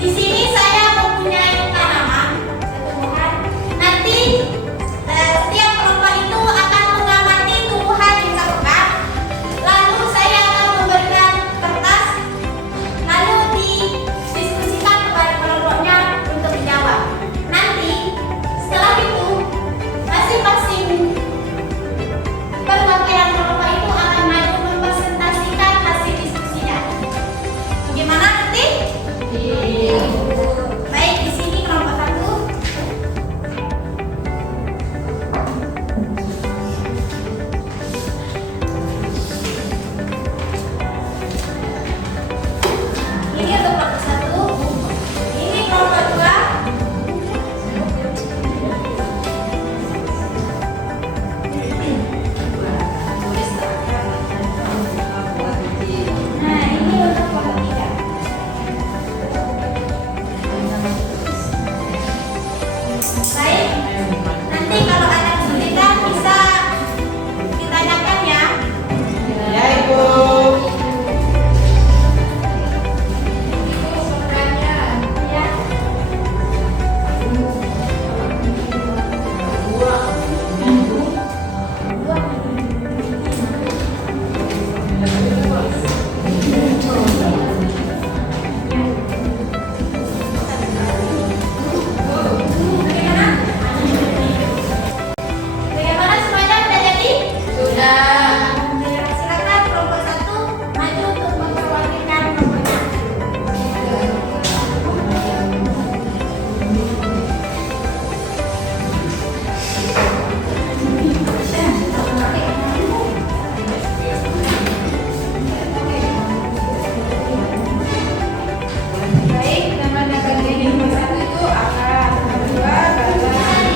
Di sini saya mempunyai tanaman, tumbuhan. Nanti setiap kelompok itu akan mengamati tumbuhan yang cakep. Lalu saya akan memberikan kertas, lalu didiskusikan kepada kelompoknya untuk menjawab. Nanti setelah itu masing-masing perwakilan kelompok itu akan maju mempresentasikan hasil diskusinya. Bagaimana nanti? Baik, di sini kelompok satu. Ini untuk kelompok satu. Ini kelompok dua. Nah, ini untuk kelompok tiga. Baik, nanti kalau ada kesulitan bisa ditanyakan ya. Ya, Ibu. Ya. Bagaimana semuanya sudah jadi? Sudah. Silakan kelompok satu maju untuk memperwakilan kelompoknya. Baik, namanya bagian yang satu itu akar, kedua batang.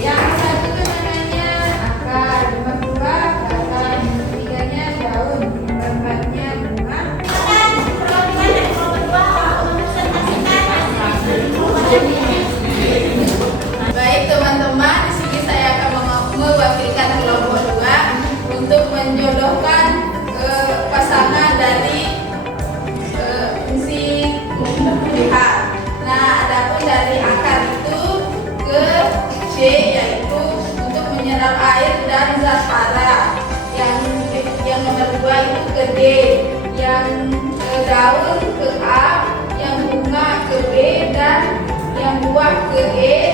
Yang satu itu namanya akar, nomor dua batang, yang ketiganya daun, nomor empatnya bunga. Silakan perwakilan dari kelompok dua mempresentasikan hasil diskusi. Baik teman-teman, di sini saya akan mewakilkan kelompok dua untuk menjodohkan pasangan dari fungsi pihak. Nah, adapun dari akar itu ke C, yaitu untuk menyerap air dan zat hara. Yang nomor dua itu ke D, yang daun ke A, yang bunga ke B, dan yang buah ke E,